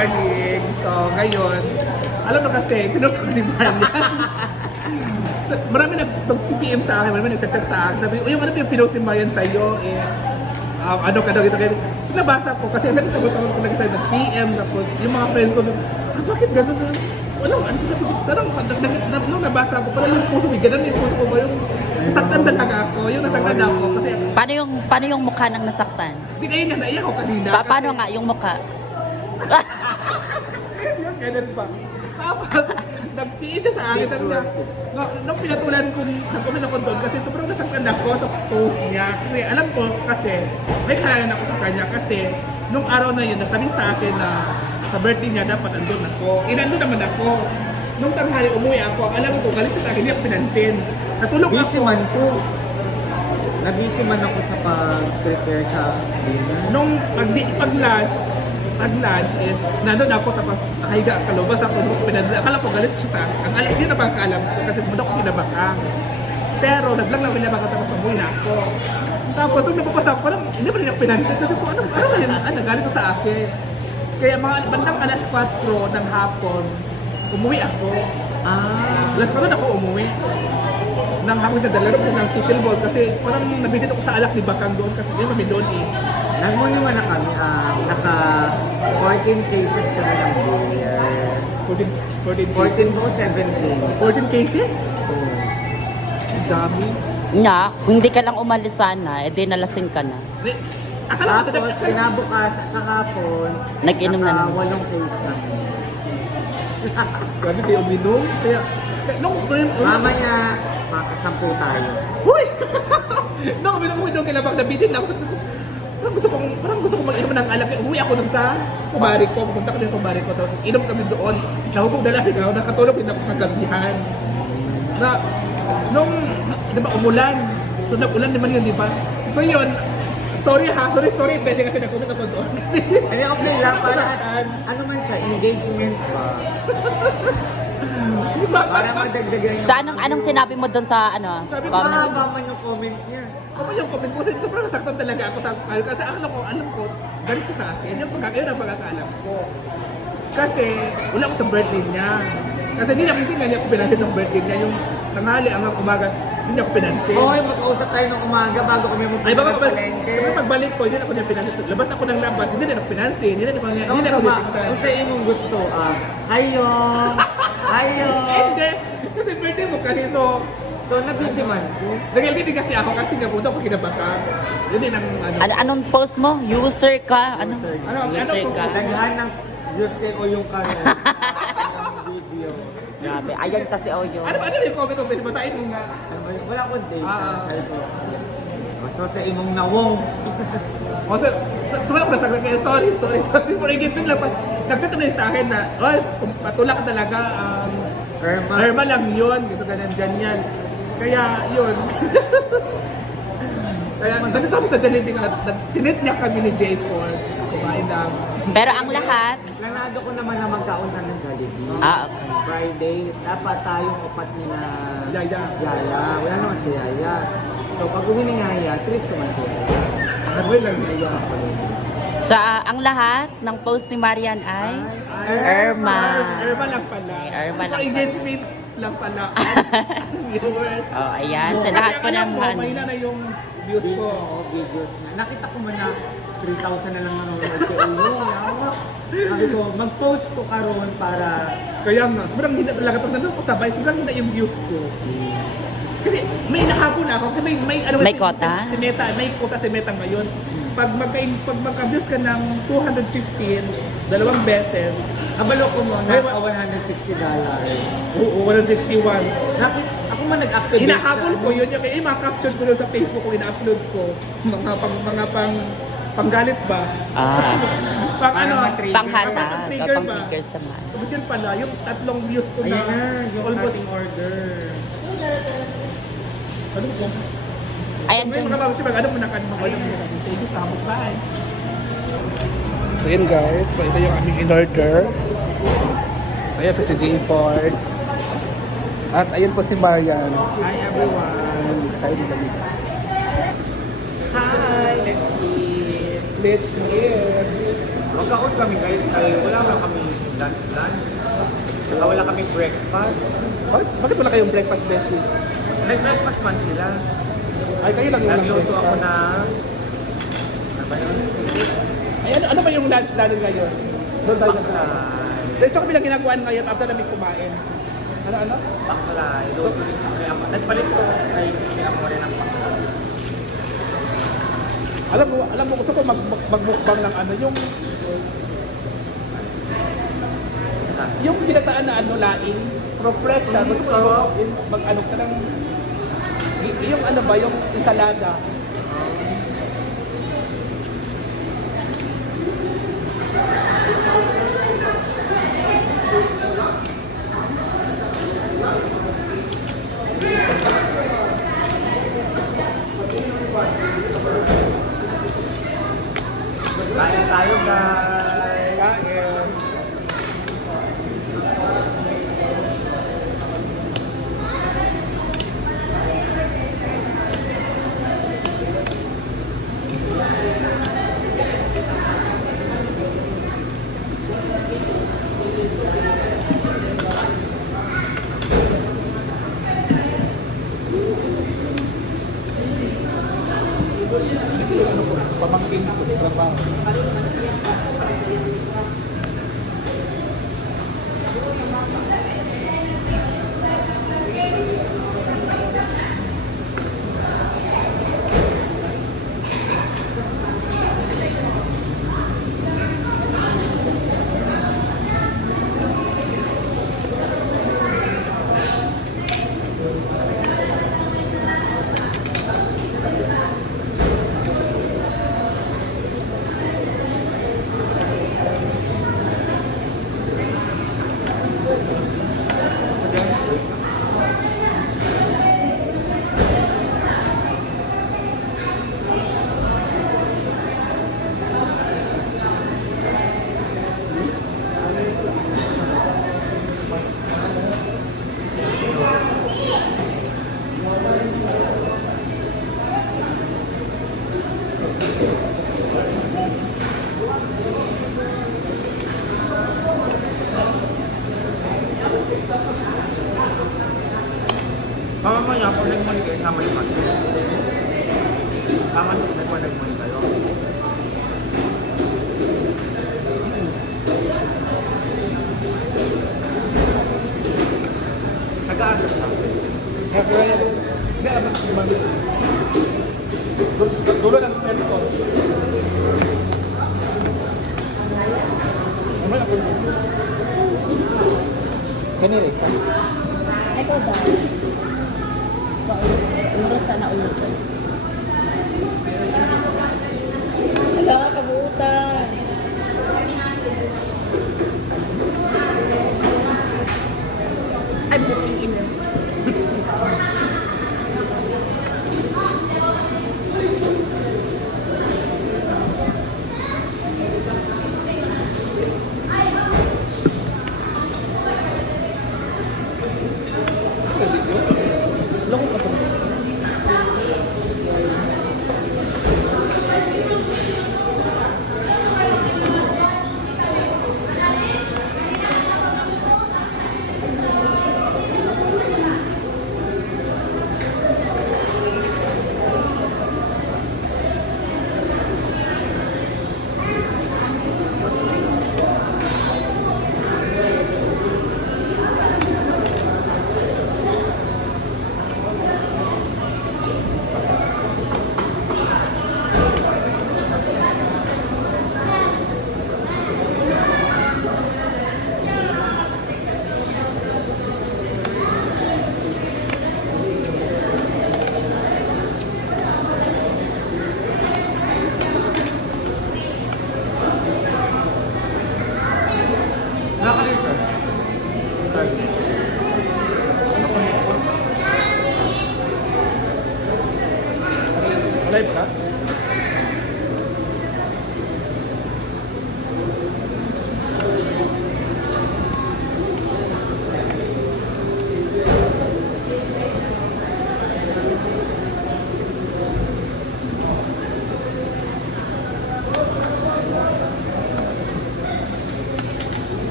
morning. So, ngayon, alam mo kasi, pinost ko ni Marian. Marami nag-PM sa akin, marami nag-chat sa akin. Sabi, yung ano yung pinost ni Marian sa'yo, ano ka daw, ito. So, nabasa ko, kasi nagtawag-tawag ko lang sa PM, tapos yung mga friends ko, bakit gano'n na? Ano nung nabasa ko, parang yung puso, gano'n yung puso ko ba yung nasaktan talaga ako, yung nasaktan ako, kasi... Paano yung mukha ng nasaktan? Hindi kayo nga, naiyak ko kanina. Paano nga yung mukha? Yung ganun pa. Tapos, nag-PM siya sa akin, sabi niya, nung pinatulan ko, nag-comment ako doon, kasi sobrang nasaktan ako sa post niya. Kasi alam ko, kasi may kailangan ako sa kanya, kasi nung araw na yun, nagsabi sa akin na sa birthday niya, dapat andun ako. Inandun naman ako. Nung tanghali, umuwi ako. Alam ko, galit siya sa akin, hindi ako pinansin. Natulog Busy ako. man po. Nabisi man ako sa pag-prepare sa dinner. Nung pag-lunch is, nandun ako, tapos nakahiga ang kalabas ako, nung pinansin. Akala ko, galit siya sa akin. Ang alam, hindi na pagkaalam ko, kasi muna ko pinabakang. Pero, naglang lang pinabakang, tapos umuwi na ako. Tapos, nung napapasa ko, parang, hindi pa rin ako pinansin. Sabi ko, ano, galit ko sa akin. Kaya mga bandang alas 4 ng hapon, umuwi ako. Alas 4 ako umuwi. Nang hapon na dalaro ko ng title ball kasi parang nabitin ako sa alak ni Bakang doon kasi yun kami doon eh. Nagmuniwan na kami, naka 14 cases kami ng beer. 14 po, 17. 14 cases? Oo. Ang dami. Nga, kung hindi ka lang umalis sana, edi nalasing ka na. Akala ko Tapos, kinabukas, kakapon, Nag-inom na naman. 8 case kami. Grabe kayo uminom. Kaya, nung Mamaya, makasampu tayo. Huy! Nung uminom ko doon kay Labang, nabitin ako. Sabi ko, parang gusto ko mag-inom ng alak. Umuwi ako dun sa kumari ko. Pupunta ko din sa kumari ko. Tapos inom kami doon. Nahubog dala sigaw. Nakatulog din ako kagabihan. Nung, di ba, umulan. So, nag-ulan naman yun, di ba? So, yun. Sorry, Bessie, kasi nag-comment ako doon. Ay, okay lang. Ano man siya, engagement ba? Di ba? Para madagdagan yung... Sa anong sinabi mo doon sa Sabi ko, comment? Mahaba man yung comment niya. Ako yung comment ko, sobrang nasaktan talaga ako sa alcohol. Kasi alam ko, galit siya sa akin. Yun ang pagkakaalam ko. Kasi, wala ako sa birthday niya. Kasi hindi nga niya ako pinansin ng birthday niya. Yung tanghali, hanggang umaga, hindi niya ako pinansin. Okay, mag-usap tayo ng umaga bago kami Ay, baka palengke. pagbalik ko, hindi na ako niya pinansin. Labas ako ng labas, hindi na ako pinansin. Hindi na ako niya. Kung sa imong gusto, hayo. Hindi. Kasi birthday mo kasi, So, nabisi man po. nag-LTD kasi ako kasi napunta ko kinabaka. Yun din ang Anong post mo? User ka? User. User ka? Daghan ng views kay Oyong Karo. Video. Grabe. Ayan kasi Oyo. Ano yung comment ko? Basahin mo nga. Wala ko date. Ah. So, sa imong nawong. O, tumala ko na sabi kaya sorry for giving lang. Nag-chat na sa akin na, patulak ka talaga, Irma lang yun, ganyan. Kaya yun. Kaya nandito kami sa Jollibee, tinit niya kami ni J4. Kumain na. Pero ang lahat, Planado ko naman na magkaunta ng Jollibee. okay. Friday, dapat tayong upat ni na Yaya. Wala naman si Yaya. So, pag uwi ni Yaya, treat ko man si Yaya. Ang lang Yaya ako. Ang lahat ng post ni Marian ay Irma. Irma lang pala. Irma lang So, engagement lang pala. Viewers. Oh, ayan. Sa lahat ko alam mo, naman. mahina na yung views ko. Videos na. Nakita ko man na 3,000 na lang nanonood kay Uyo. Sabi ko, mag-post ko karon para... Kaya nga, sobrang hindi talaga. Pag nandun ko sabay, sobrang hindi yung views ko. Kasi may nahapon na ako. Kasi May quota? Si Meta, may quota si Meta ngayon. Pag magka-views ka ng 215, dalawang beses, Abalo ko mo, Ay, nasa $160. oo, 161. Ako man nag-activate. Inahabol ko yun. Kaya yung mga caption ko sa Facebook ko, ina-upload ko. Mga panggalit ba? Pang Para ano? ma-trigger. Panghatag. Pang-trigger ba? Pang-trigger sa mga. Tapos yun pala, yung 3 views ko na Ayan na, yung almost... ating order. Ano po? Ayan May dyan. mga bago siya, ano mo na kan mga alam mo. Thank you so much. Bye! So yun guys, so ito yung aming in-order. So ayan po si J-Ford. At ayun po si Marian. Hi everyone. Tayo dito. Hi, let's eat. Let's eat. nagkaon kami guys, kaya wala pa kami lunch. Saka wala kami breakfast. Bakit wala kayong breakfast, Beshi? Nag-breakfast man sila. Ay, kayo lang yung Nagluto ako na... Ano ba yun? Ay, ano ba yung lunch natin ngayon? Doon tayo nag Baklay. De hecho, kami lang ginagawa ngayon after namin kumain. Ano? Baklay. Luto rin kami. Nagpalit ko kay Amore ng baklay. Alam mo, gusto ko magmukbang ng ano, yung ginataan na ano, laing, pero fresh siya. Gusto ko mag-ano ka ng, yung ano ba, yung ensalada. Kain tayo guys. Kain. Pamangkin ko, trabaho. Mamamaya po nagmuli kayo, sama yung pagkain. Tama nyo po nagmuli kayo. Nag-aasap na. Hindi, alam mo, dulo ng pwede ko. Ano ako? Kanina isa? Ito daw. Ulot sana ulot.